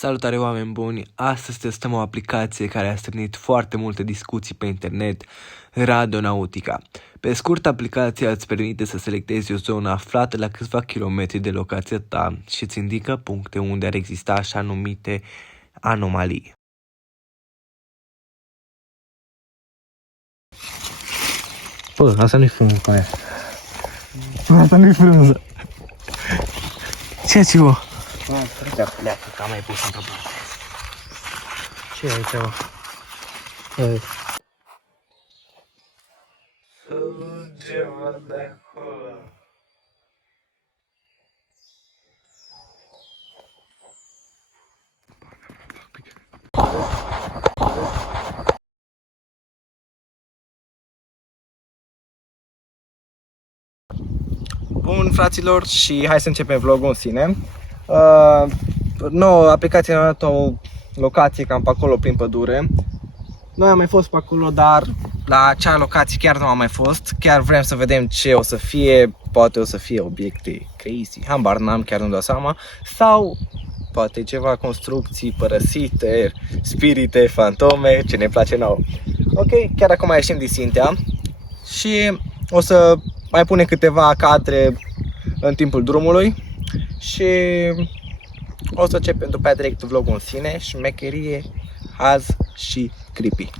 Salutare oameni buni! Astăzi testăm o aplicație care a strânit foarte multe discuții pe internet, Radonautica. Pe scurt, aplicația îți permite să selectezi o zonă aflată la câțiva kilometri de locația ta și îți indică puncte unde ar exista așa numite anomalii. Bă, asta nu-i frunză pe aia. Asta nu-i frunză. Ce bă? Pleacă, că am mai pus într-o parte. Ce e aici, bă? Bun, fraților, și hai să începem vlogul în sine. Nouă aplicația ne-a dat o locație cam pe acolo prin pădure. Noi am mai fost pe acolo, dar la acea locație chiar nu am mai fost. Chiar vrem să vedem ce o să fie. Poate o să fie obiecte crazy, habar n-am, chiar nu-mi dau seama. Sau poate ceva construcții părăsite, spirite, fantome, ce ne place nouă. Ok, chiar acum ieșim din Sintea și o să mai punem câteva cadre în timpul drumului și o să începem după aia direct vlogul în sine, șmecherie, haz și creepy.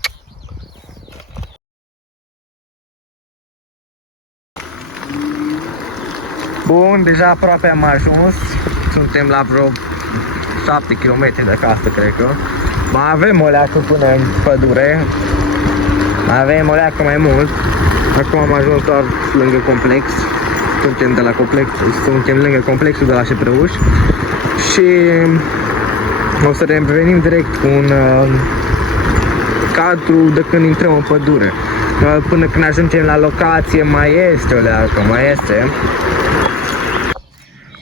Bun, deja aproape am ajuns, suntem la vreo 7 km de casă, cred că. Mai avem o leacă până în pădure, mai avem o leacă mai mult. Acum am ajuns doar lângă complex, suntem lângă complexul de la Șeprăuș și o să revenim direct cu un cadru de când intrăm în pădure. Până când ajungem la locație mai este o leacă, mai este.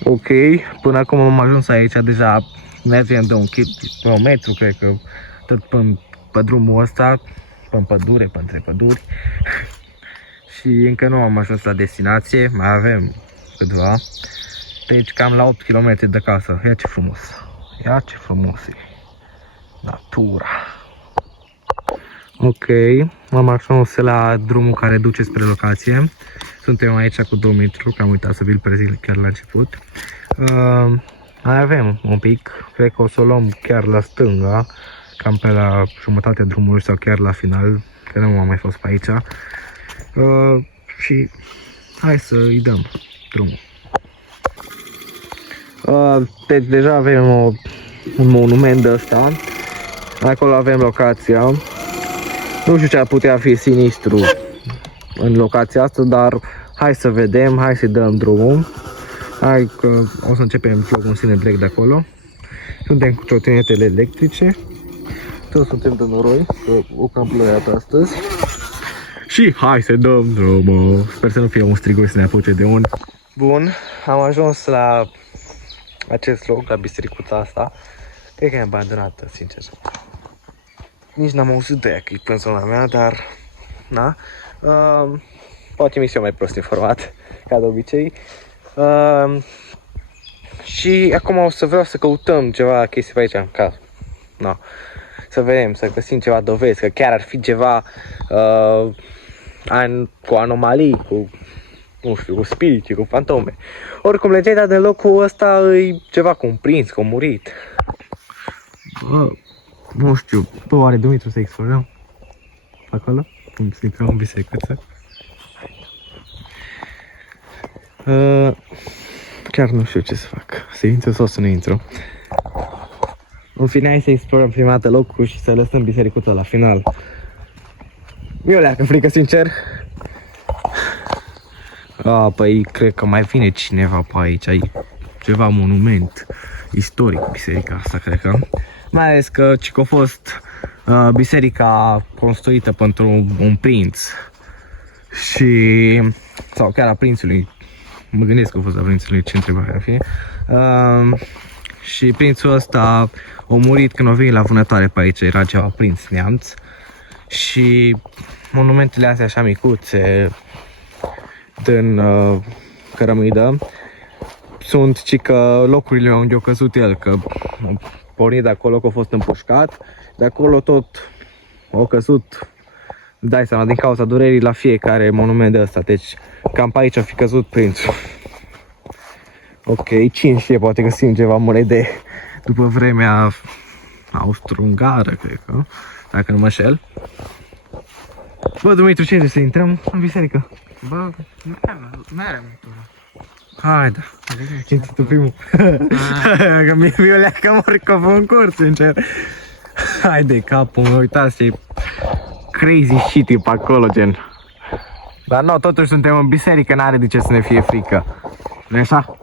Ok, până acum am ajuns aici, deja mergem de 1 kilometru, cred că, tot pe drumul ăsta, pe pădure, pe între păduri. Și încă nu am ajuns la destinație, mai avem câteva. Deci cam la 8 km de casă. Ia ce frumos! Ia ce frumos e! Natura! Ok, am ajuns la drumul care duce spre locație. Suntem aici cu 2 metri, că am uitat să vi-l prezint chiar la început. Mai avem un pic, cred că o să o luăm chiar la stânga, cam pe la jumătatea drumului sau chiar la final, că nu am mai fost pe aici. Și hai să îi dăm drumul. Deci deja avem un monument de ăsta. Acolo avem locația. Nu știu ce ar putea fi sinistru în locația asta, dar hai să vedem, hai să-i dăm drumul. Hai că o să începem vlogul în sine direct de acolo. Suntem cu trotinetele electrice. Toți suntem de noroi, că o cam plouat astăzi. Și hai să dăm drumul. Sper să nu fie un strigoi să ne apuce de un. Bun, am ajuns la acest loc, la bisericuța asta. Cred că e abandonată, sincer. Nici n-am auzit de ea că e pe zona mea, dar na. Poate mi s-o mai prost informat, ca de obicei. Și acum o să vreau să căutăm ceva chestii pe aici în casă. No. Să vedem, să găsim ceva dovezi, că chiar ar fi ceva cu anomalii, cu, nu știu, cu spirite, cu fantome. Oricum, legenda de locul ăsta e ceva cu un prinț, cu un murit. Bă, nu știu, bă, oare Dumitru să explorăm? Acolo? Cum se intrăm în bisericuță? Chiar nu știu ce să fac, să intru sau să nu intru. În fine, hai să explorăm prima dată locul și să lăsăm bisericuța la final. Mi-o leacă frică, sincer. Păi, cred că mai vine cineva pe aici, e ceva monument istoric, biserica asta, cred că. Mai ales că a fost biserica construită pentru un prinț. Și, sau chiar a prințului, mă gândesc că a fost a prințului, ce întrebare ar fi. Și prințul ăsta a murit când a venit la vânătoare pe aici, era ceva prinț neamț. Și monumentele astea așa micuțe din cărămidă sunt ci că locurile unde a căzut el, că a pornit de acolo, că a fost împușcat, de acolo tot a căzut, dai seama, din cauza durerii la fiecare monument de ăsta, deci cam pe aici a fi căzut prințul. Ok, cine știe, poate găsim ceva monede după vremea austro-ungară, cred că, dacă nu mă înșel. Bă, Dumitru, ce să intrăm în biserică? Bă, nu are mătură. Hai, da. Intră tu primul. Că mi-e leacă morcovul în curs, sincer. Hai de capul meu, uitați ce crazy shit pe acolo, gen. Dar nu, totuși suntem în biserică, n-are de ce să ne fie frică. Nu-i așa?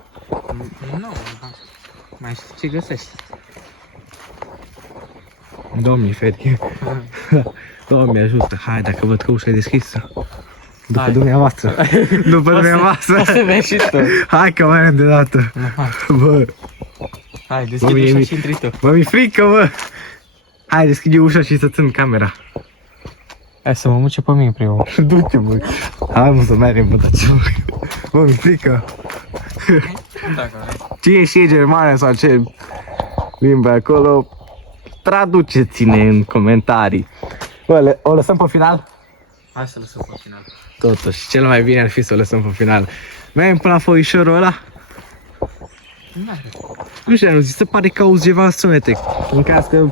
Nu, mai știi ce găsești. Doamne, ferie. Doamne ajută, hai, dacă văd că ușa e deschisă. După Hai. dumneavoastră. După dumneavoastră. O să vezi și tu. Hai că mai am de dată. Hai. Bă, Hai, deschide ușa și intri tu. bă, mi-e frică, bă. Hai, deschide ușa și să țin camera. Hai să mă muce pe mine primul. Du-te, bă. Hai, mă, să mergem, bă, dar ce, bă, mi-e frică. Dacă Cine știe germană sau ce limba acolo, traduceți-ne în comentarii. Bă, o lăsăm pe final? Hai să lăsăm pe final. Totuși, cel mai bine ar fi să o lăsăm pe final. Mergem până la foișorul ăla? N-are. Nu știu, nu ți se pare că auzi ceva sunete. În caz că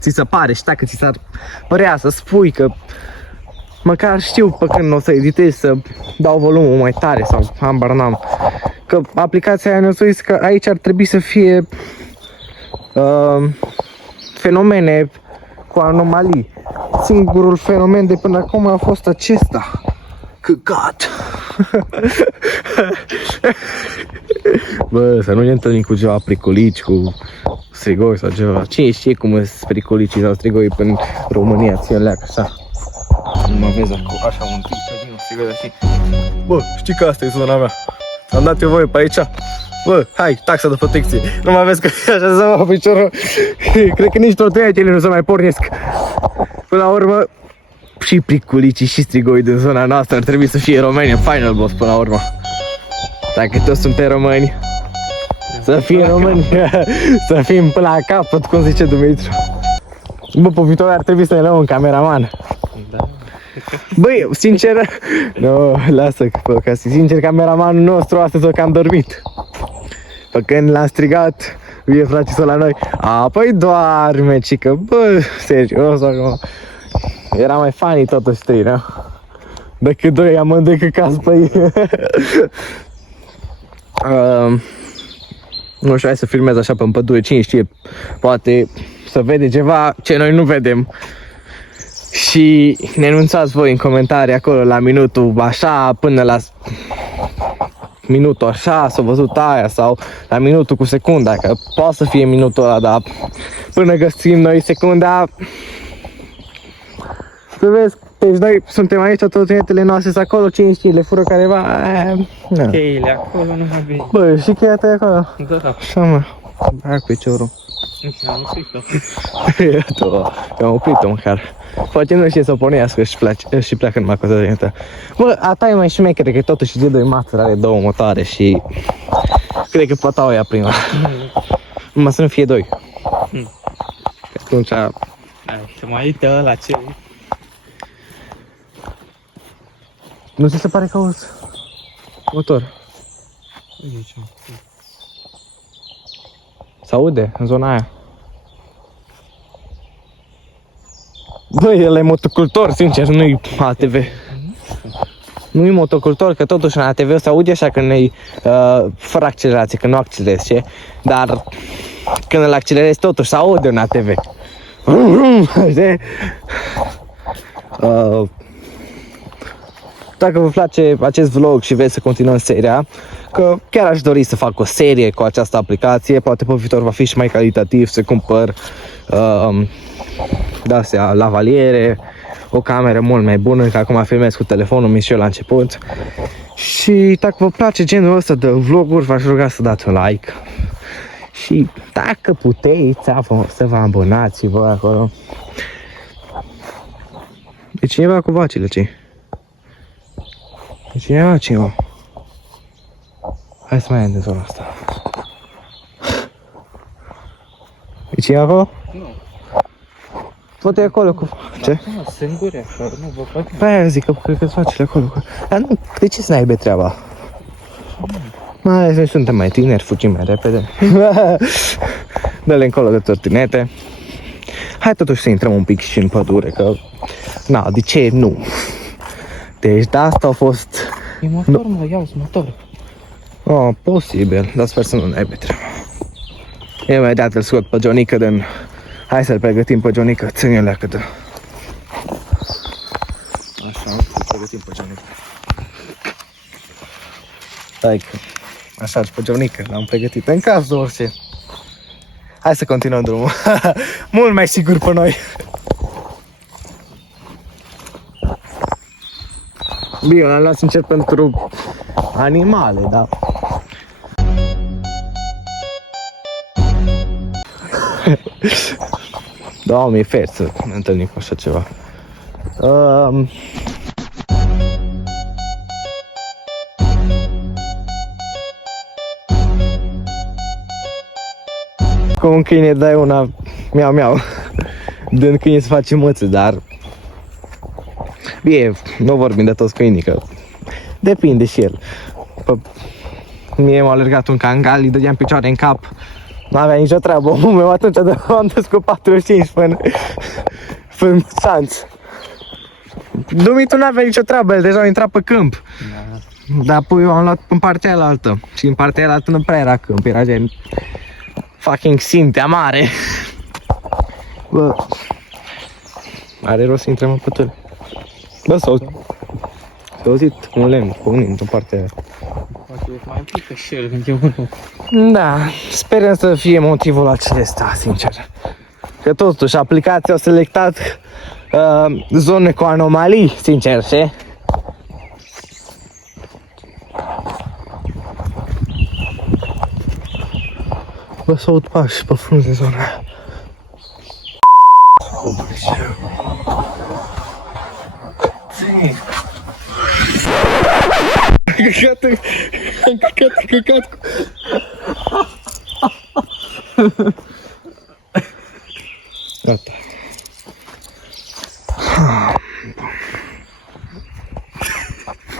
ți se pare și dacă ți s-ar părea să spui că măcar știu pe când o să editez să dau volumul mai tare sau habar n-am. Că aplicația aia ne-a zis că aici ar trebui să fie fenomene cu anomalii. Singurul fenomen de până acum a fost acesta. Căcat! Bă, să nu ne întâlnim cu ceva pricolici, cu strigoi sau ceva. Cine știe cum sunt pricolicii sau strigoi în România, ție leacă așa. Nu mă vezi acolo, așa un tip, un strigoi așa. Bă, știi că asta e zona mea. Am dat eu voie pe aici. Bă, hai, taxa de protecție. Nu mai vezi că așa se va piciorul. Cred că nici trotuiacele nu se mai pornesc. Până la urmă, și priculicii și strigoi din zona noastră ar trebui să fie români în final boss până la urmă. Dacă toți suntem români, să fie români, să fim până la capăt, cum zice Dumitru. Bă, pe viitor ar trebui să ne luăm un cameraman. Da. Băi, sincer, nu, lasă că sincer cameramanul nostru astăzi a cam dormit. Pe când l-am strigat, vie frate la noi, a, păi doarme, cică, bă, serios, acum. Era mai funny totuși trei, nu? Decât doi amândoi căcați pe ei. Nu știu, hai să filmez așa pe pădure, cine știe, poate să vede ceva ce noi nu vedem. Și ne anunțați voi în comentarii acolo la minutul așa până la minutul așa, s-a văzut aia sau la minutul cu secunda, că poate să fie minutul ăla, dar până găsim noi secunda. Să vezi, deci noi suntem aici, trotinetele noastre sunt acolo, cine știe, le fură careva. Cheile acolo nu mai bine. Bă, și cheia ta e acolo. Da. Așa, mă, bag piciorul. Am oprit-o. Eu am oprit-o măcar. Poate nu știe să o pornească și pleacă numai cu trotinetă. Bă, a ta e mai șmechere, că totuși G2 Master are două motoare și cred că poate o ia prima. Numai să nu fie doi. Că atunci... Hai, să mai uite ăla ce... Nu ți se pare că auzi motor? S-aude în zona aia. Băi, el e motocultor, sincer, nu-i ATV. Nu-i motocultor, că totuși în ATV se aude așa când e fără accelerație, când nu accelerezi, ce? Dar când îl accelerezi totuși se aude în ATV. Dacă vă place acest vlog și vreți să continuăm seria, că chiar aș dori să fac o serie cu această aplicație, poate pe viitor va fi și mai calitativ, să cumpăr de-astea lavaliere, o cameră mult mai bună, că acum filmez cu telefonul, mi și eu la început. Și dacă vă place genul ăsta de vloguri, v-aș ruga să dați un like. Și dacă puteți să vă abonați voi acolo. E cineva cu vacile, ce? E cineva? Hai să mai ieșim din zona asta. E cine acolo? Nu. Poate e acolo cu... Ce? Nu, singuri așa, nu vă fac. Păi aia zic că cred că-ți face acolo. Dar nu, de ce să n-ai treaba? Mai ales noi suntem mai tineri, fugim mai repede. Dă-le încolo de tortinete. Hai totuși să intrăm un pic și în pădure, că... Na, de ce nu? Deci de asta a fost... E motor, mă, iau motor. Oh, posibil, dar sper să nu ne aibă treaba. Imediat îl scot pe Jonica din... Hai să-l pregătim pe Jonica, ține-le câtă. Așa, îl pregătim pe Jonica. Stai că... Așa, pe Jonica, l-am pregătit în caz de orice. Hai să continuăm drumul. Mult mai sigur pe noi. Bine, l-am luat sincer pentru animale, da. Da, mi-e fer să ne întâlnim cu așa ceva. Cu un câine dai una miau-miau. Dând câine să face măță, dar... Bine, nu vorbim de toți câinii, că depinde și el. Mie m-a alergat un cangal, îi dădeam picioare în cap. N-avea nicio treabă, omul meu atunci am dus cu 45 până șanț. Dumitul n-avea nicio treabă, el deja a intrat pe câmp. Dar apoi eu am luat în partea aia altă. Și în partea aia altă nu prea era câmp, era gen... Fucking Sintea mare. Bă, are rost să intrăm în pădure. Bă, s-a auzit un lemn cu unii într-o parte aia. Poate mai pică și el când e unul. Da, sperăm să fie motivul acesta, sincer. Că totuși aplicația a selectat zone cu anomalii, sincer, ce? Bă, să aud pași pe frunze zona aia. Am căcat. Gata.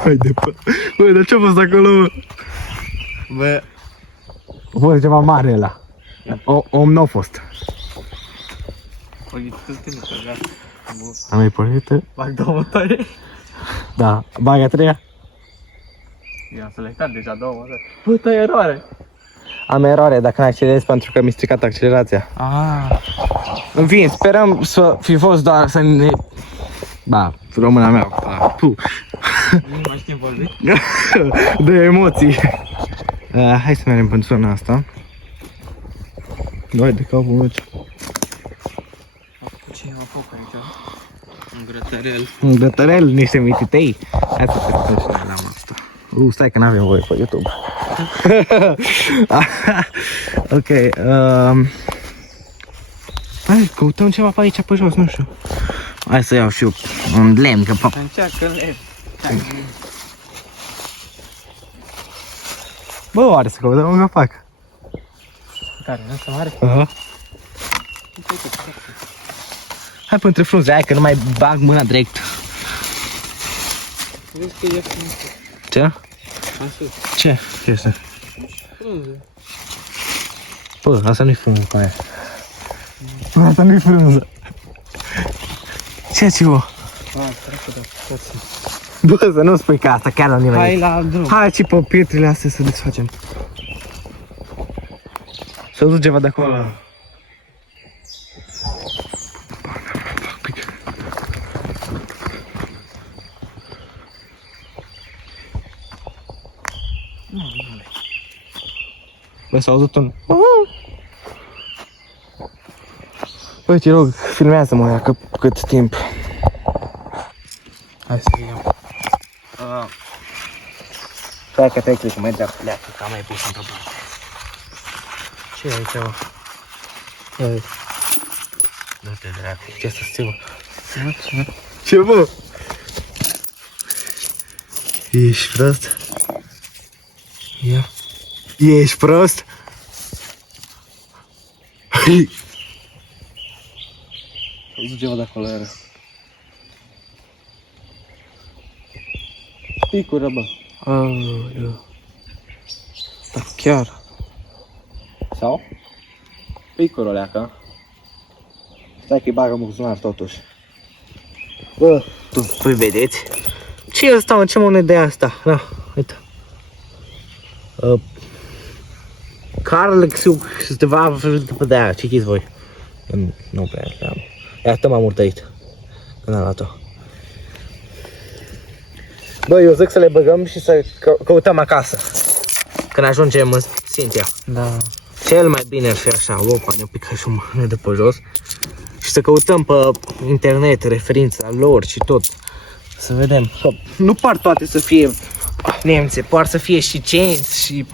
Hai de pă. Băi, dar ce-a fost acolo, bă? Bă. A fost ceva mare ăla. Om n-a fost. Păi, tu tine că gata. Am mai pornit? Bag 2 motoare. Da. Bag a treia? I-am selectat deja 2 motoare. Puta eroare. Am eroare dacă n-accelerez pentru că mi-a stricat accelerația. În fine, sperăm să fi fost doar să ne... Ba, româna mea. Nu mai știm vorbi. De emoții. Hai să mergem pentru zona asta. Doi de capul meu. Cine mă foc aici? Un grătărel. Un grătărel, niște mititei. Hai să testăm și noi la asta. Stai că n-avem voie pe YouTube. Ok. Hai, căutăm ceva pe aici, pe jos, nu știu. Hai să iau și eu un lemn, că... Încearcă lemn. Bă, oare să căutăm un capac? Care, nu asta mare? Aha. Hai pe între frunze, hai că nu mai bag mâna direct. Vezi că e frumos. Ce? Așa. Ce? Ce este? Frunze. Bă, asta nu-i frunză pe aia. Asta nu-i frunză. Ce, bă? Bă, să nu spui că asta chiar la nimeni. Hai la drum. Hai și pe pietrele astea să desfacem. Să duc ceva de acolo. Bă, s-a auzit un... Băi, te rog, filmează-mă ia cât timp. Hai să vedem. Stai că te-ai click, mai dreapta, leacă, că am mai pus într-o parte. Ce e aici, bă? Du-te, dracu, ce să știu, bă? Ce? Ce, bă? Ești prost? Ia. Ești prost? Auzi ceva de acolo era. Picură, bă. Aoleu. Da, chiar. Sau? Picură leacă. Stai că-i bagă buzunar totuși. Bă, voi vedeți? Ce e asta, mă? Ce monedă e asta? Da, uite. Carl câteva de aia, citiți voi. Nu prea am. E atât m-am urtăit când am luat-o. Bă, eu zic să le băgăm și să căutăm acasă. Când ajungem în Sintia. Da. Cel mai bine ar fi așa, opa, ne pică și mână de pe jos. Și să căutăm pe internet referința lor și tot. Să vedem. Nu par toate să fie nemțe, par să fie și cenți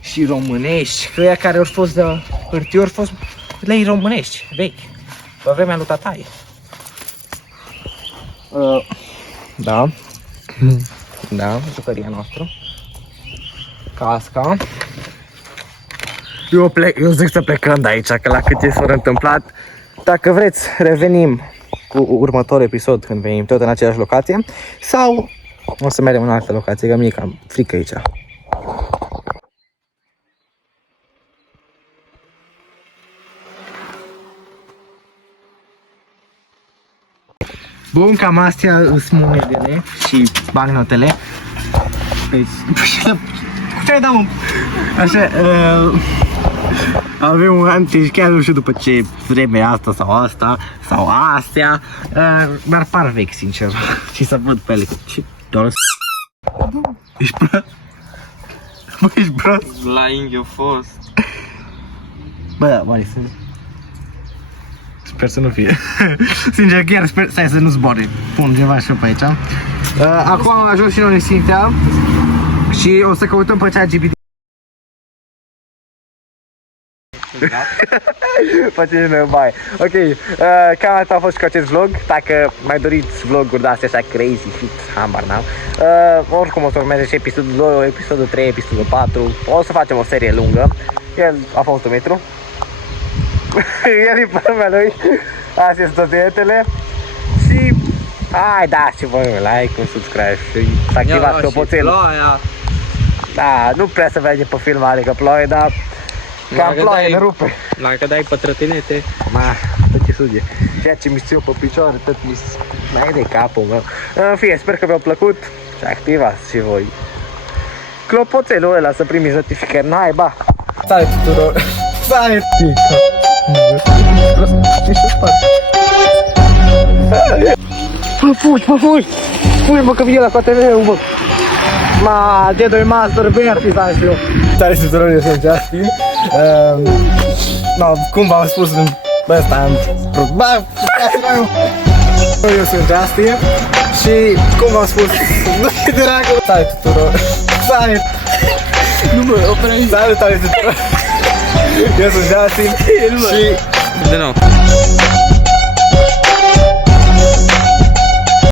și românești. Că ăia care au fost de hârtie, au fost lei românești, vechi. Pe vremea lui tataie. Da. Da, jucăria noastră. Casca. Eu zic să plecăm de aici, că la cât e s-a întâmplat. Dacă vreți, revenim cu următorul episod când venim tot în aceeași locație. Sau o să mergem în altă locație, că mie cam frică aici. Bun, cam astea sunt monedele și bancnotele. Cu ce ai dat, mă? Așa, avem un anti, chiar nu știu după ce vreme asta sau asta, sau astea, dar par vechi, sincer, și să văd pe ele. Ce doar ești prost? Bă, ești prost? Lying eu fost. Bă, mai sper să nu fie. Sincer, chiar sper, stai să nu zboare. Pun ceva și eu pe aici. Acum am ajuns și noi în Sintea și o să căutăm pe ChatGPT. Faceți noi bai. Ok, cam asta a fost cu acest vlog. Dacă mai doriți vloguri de astea așa crazy, fit, hambar n-am. Oricum o să urmeze și episodul 2, episodul 3, episodul 4. O să facem o serie lungă. El a fost un metru. El e pe lumea lui. Astea sunt toate etele. Și hai, dați și voi un like, un subscribe și să activați clopoțelul. Da, nu prea se vede pe filmare că ploaie, dar cam ploaie ne rupe. Dacă dai pe trătinete. Ma, tot e suge. Ceea ce mi țiu pe picioare, tot mi mai de capul meu. În fine, sper că v-a plăcut și activați și voi clopoțelul ăla să primiți notificări. N-ai, ba! Salut tuturor! Salut! Fugi, fugi! Fugi, mă, că vine la KTV-ul, mă! Ma, de-doi master, bine ar fi să am și eu. Salut tuturor, eu sunt Justin. No, cum v-am spus în ăsta, eu sunt Justin și cum v-am spus, nu știu de dragă. Salut tuturor! Salut! Nu mă, operezi. Salut tuturor! Eu sunt Justin și... De nou.